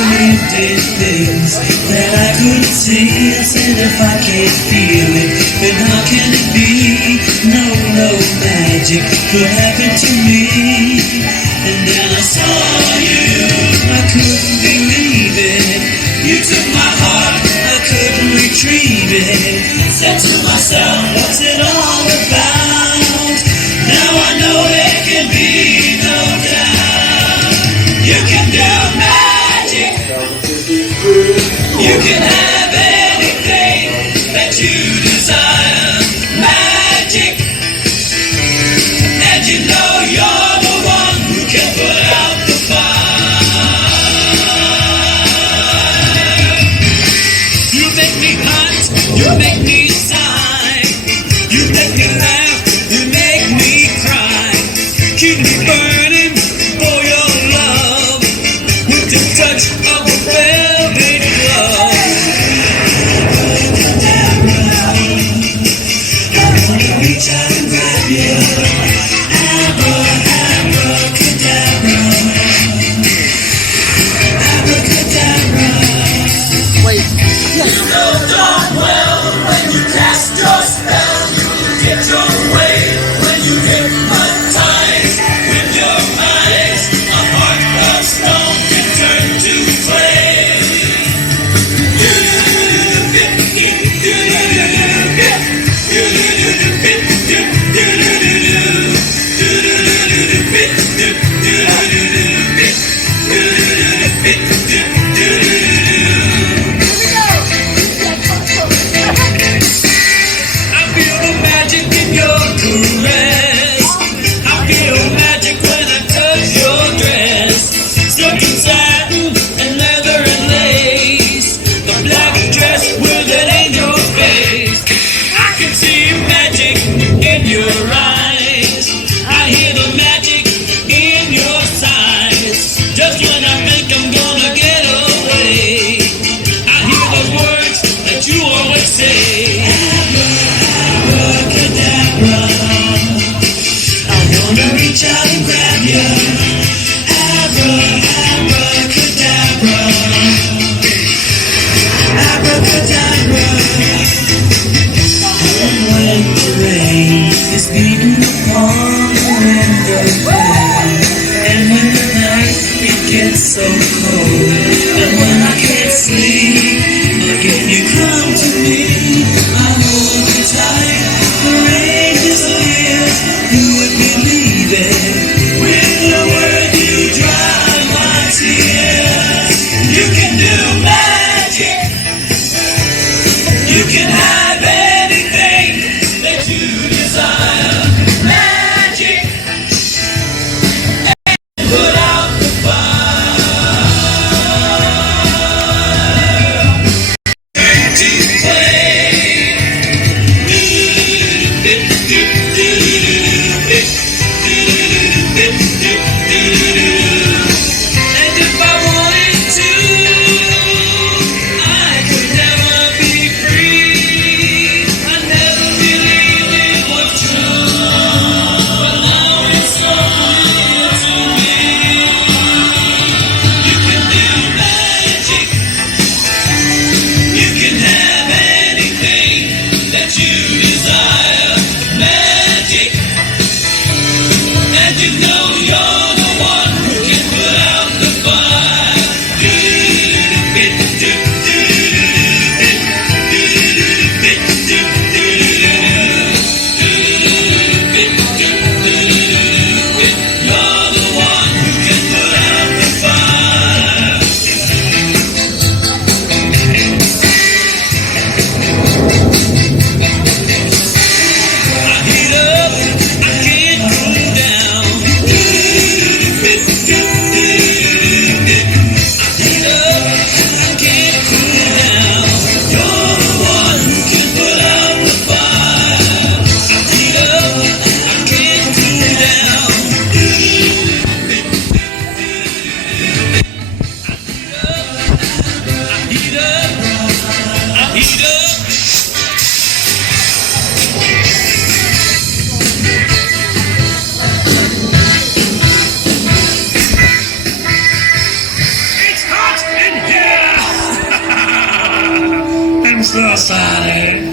believed in things that I couldn't see. I said if I can't feel it, then how can it be? No, no magic could happen to me. And then I saw you, I couldn't believe it. You took my heart, I couldn't retrieve it. Said to myself, what's it all about? Now I know there can be no doubt. You can do magic. You can have anything that you desire. Magic. And you know you're the one who can put out the fire. You make me hot, you make me sigh. You make me laugh, you make me cry. Keep me burning for your love with the touch of a velvet glove. I wanna reach out and grab you. Abracadabra. Abracadabra. Wait. You know darn well when you cast your spell, you get your way. When you hypnotize with your eyes, a heart of stone can turn to clay. I feel the magic in your caress. I feel magic when I touch your dress. Silk and satin and leather and lace. The black dress with an angel face. I can see magic in your eyes. I hear the magic in your sighs. Just when I think I'm gonna get away, I hear those words that you always say. Abracadabra. I wanna reach out and grab you. Abracadabra. Abracadabra. And when the rain is beating upon the window pane, and when the night it gets so cold, and when I can't sleep, again you come to me. I hold you tight, the rain disappears. You would believe it. With the word you dry my tears. You can do magic. You can have anything that you desire. Magic. And put out the fire. Society.